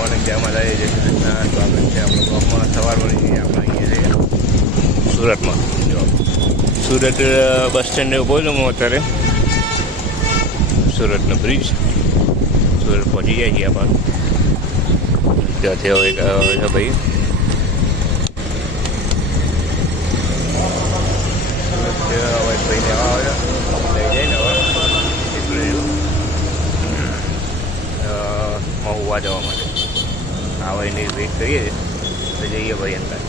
Morning જય માતાજી જય શ્રી કૃષ્ણ. સ્વાગત છે આપણો બ્લોગમાં. સવાર મળી આપણે અહીંયા છે સુરતમાં. જો સુરત બસ સ્ટેન્ડે ઉભો છું હું અત્યારે. સુરતનો બ્રિજ, સુરત પહોંચી જાય છીએ આપણે. ત્યાંથી હવે છે ભાઈ સુરત હવે ભાઈને આવે લઈ જાય ને હવે મહુવા જવા માટે. આવે એની વેઇટ કરીએ તો જઈએ ભાઈ અંદર.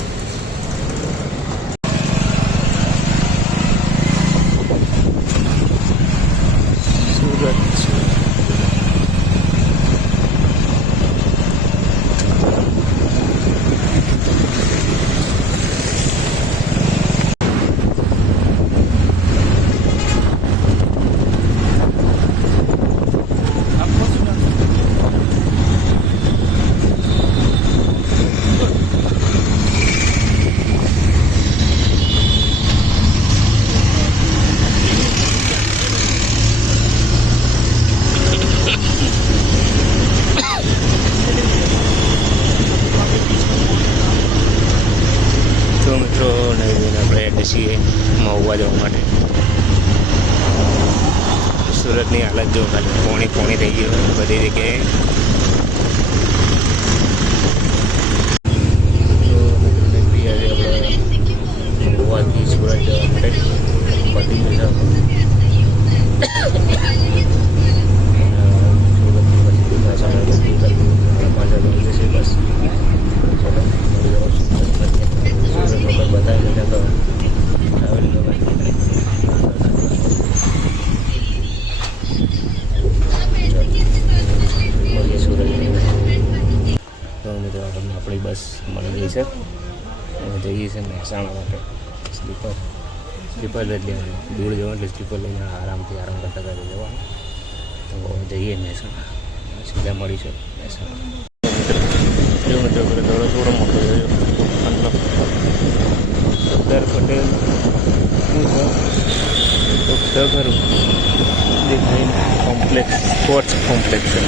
સુરત છીએ મહુવા જવા માટે. સુરતની હાલત જો ખાલી પોણી થઈ ગઈ બધી જગ્યાએ. મહુવાથી સુરત જવા માટે બધી જગ્યા આપણી બસ મળી ગઈ છે. અમે જઈએ છીએ મહેસાણા માટે. સ્લીપર જ લેવાનું. દૂર જવાનું એટલે સ્લીપર લઈને આરામ કરતા કરતા જવાનું. તો જઈએ મહેસાણા. સીધા મળીશું મહેસાણા. કિલોમીટર પર થોડો મોટો થયો. સરદાર પટેલ તો ખરું દેખાય કોમ્પ્લેક્સ, સ્પોર્ટ્સ કોમ્પ્લેક્સ છે.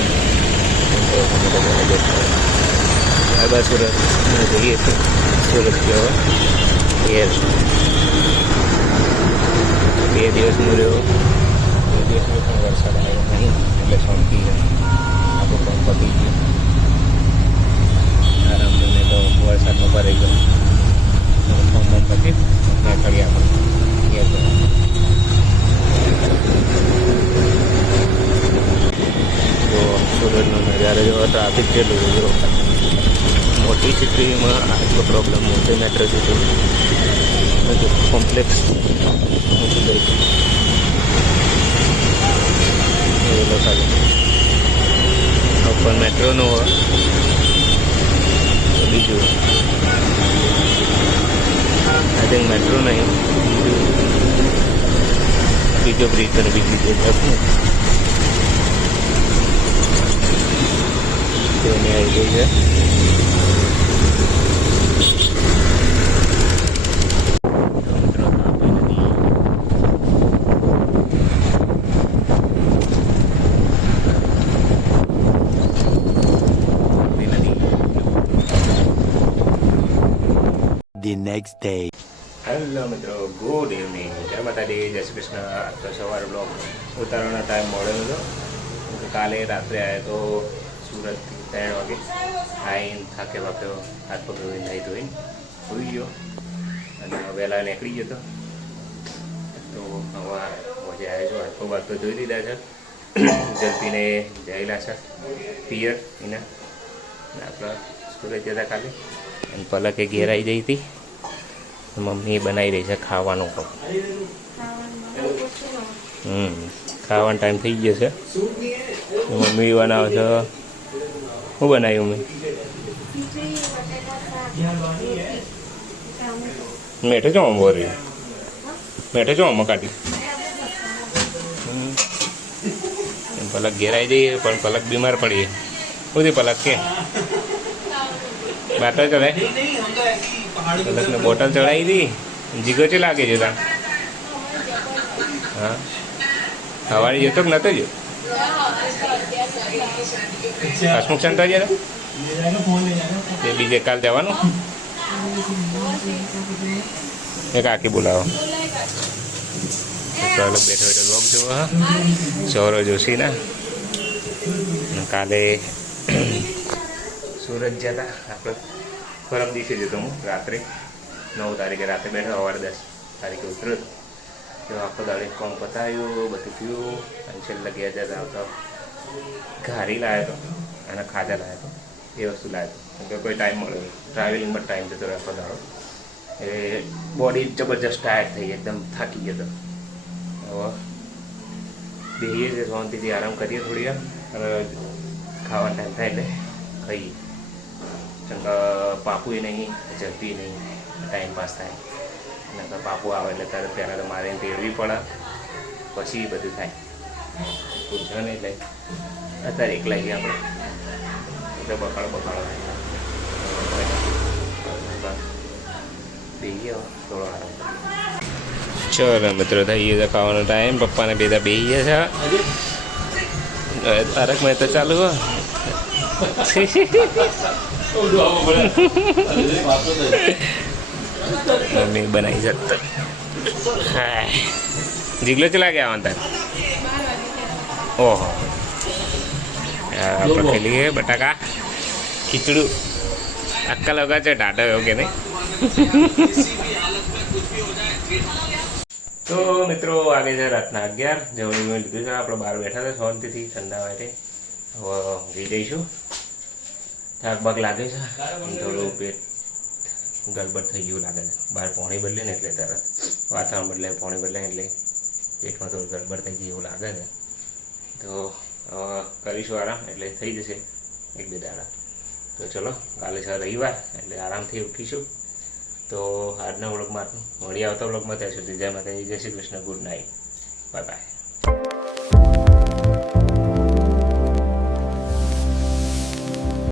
બસ સુરત જઈએ છીએ. સુરત જવા ઘેર 2 દિવસનું રહ્યો. 2 દિવસમાં પણ વરસાદ આવ્યો નહીં એટલે શાંતિ આપણું કામ પતી ગયું. આરામ કરીને તો વરસાદમાં ભરાઈ ગયો. કામ પતી નીકળીએ આપણે ઘેર જવા. જો સુરતનો નજારો જો ટ્રાફિક કેટલું જો મોટી સિટીમાં આટલો પ્રોબ્લેમ. મોટી મેટ્રો સિટી કોમ્પ્લેક્સ મોટું જાય છે એ લોકો પણ મેટ્રોનું હોય તો બીજું આઈ થિંક મેટ્રો નહીં બીજો બ્રિજ અને બીજી જગ્યા તેની આવી ગઈ છે. The next day. હેલો મિત્રો, ગુડ ઇવનિંગ. જય માતાજી જય શ્રી કૃષ્ણ. તો સવારે બ્લોગ ઉતારવાનો ટાઈમ મળેલો હતો. કાલે રાત્રે આવ્યો તો સુરતથી 3 વાગે આવીને થાકે વાક્યો હાથ પગ ધોઈને નહીં ધોઈને સુઈ ગયો અને વહેલા નીકળી ગયો હતો. તો હવે આજે આવ્યો છું. હાથ પગ વાત તો ધોઈ દીધા છે. જલ્દીને જયેલા છે પિયર એના આપણા સુરત જતા કાલે. અને પલકે ઘેર આવી જઈ હતી. મમ્મી બનાવી રહી છે ખાવાનું. ખાવાનો ટાઈમ થઈ ગયો છે. મમ્મી બનાવે છે. શું બનાવ્યું મમ્મી? મેઠે છો બોરી મેઠે છો કાઢી. પલક ઘેર આવી જઈએ પણ પલક બીમાર પડીએ. શું થયું પલક કે બાટલ ચડાય? પલકને બોટલ ચડાવી હતી. જીગો છે લાગે છે ત્યાં. હા સવારે જતો કે નતો જો? હસમુખ સેન્ટર જયારે એ બીજે કાલ જવાનું એ કાકી બોલાવો બેઠો બેઠો લોક જુઓ હા સૌરવ જોશીના કાલે સુરત જતા આપણે પરમ દિવસે જતો હું રાત્રે 9 તારીખે રાતે બેઠો સવારે 10 તારીખે ઉતર્યો તો આખો દાડે કોમ પતાવ્યું બધું થયું અને છેલ્લે ગયા જતા આવતા ઘારી લાવ્યો હતો અને ખાજા લાવ્યો હતો એ વસ્તુ લાવ્યો હતો કે કોઈ ટાઈમ મળ્યો ટ્રાવેલિંગમાં ટાઈમ જતો આખો દાડો એ બોડી જબરજસ્ત ટાયર્ડ થઈ એકદમ થાકી ગયો હતો હવે બેહીએ છે શાંતિથી આરામ કરીએ થોડી વાર અને ખાવાનો ટાઈમ થાય એટલે ખાઈએ પાપુ નહીં જલ્દી નહીં ટાઈમ પાસ થાય અને પાપુ આવે એટલે તરત પહેલાં તો મારે તેડવી પડે પછી બધું થાય પૂછો ને એટલે અત્યારે એકલા ગયા આપણે એટલે બકાળો બેહીએ થોડો આરામ કરીએ ચલો મિત્રો થઈ ગયો ખાવાનો ટાઈમ પપ્પાને બેદા બેસી ગયા છે તારક મહેતા ચાલુ હો મમ્મી બનાવી જતો હા જીગલો ચલા ગયા અંતર ઓહો આપણે ખેલીએ બટાકા ખીચડું અક્કલ હોગા છે ટાટો એવું કે નહીં તો મિત્રો આગે છે રાતના 11 જમણી લીધું છે આપણે બહાર બેઠા હતા શાંતિથી ઠંડા માટે હવે ઊંઘી જઈશું થાક બાક લાગે છે થોડું પેટ ગડબડ થઈ ગયું લાગે છે બહાર પાણી બદલે ને એટલે તરત વાતાવરણ બદલાય પાણી બદલાય એટલે પેટમાં થોડું ગડબડ થઈ ગયું એવું લાગે છે તો કરીશું આરામ એટલે થઈ જશે 1-2 દાડા તો ચલો કાલે છે રવિવાર એટલે આરામથી ઉઠીશું તો આજના વ્લોગમાં મળીએ આવતા વ્લોગમાં ત્યાં સુધી જય માતાજી જય Shri Krishna good night bye bye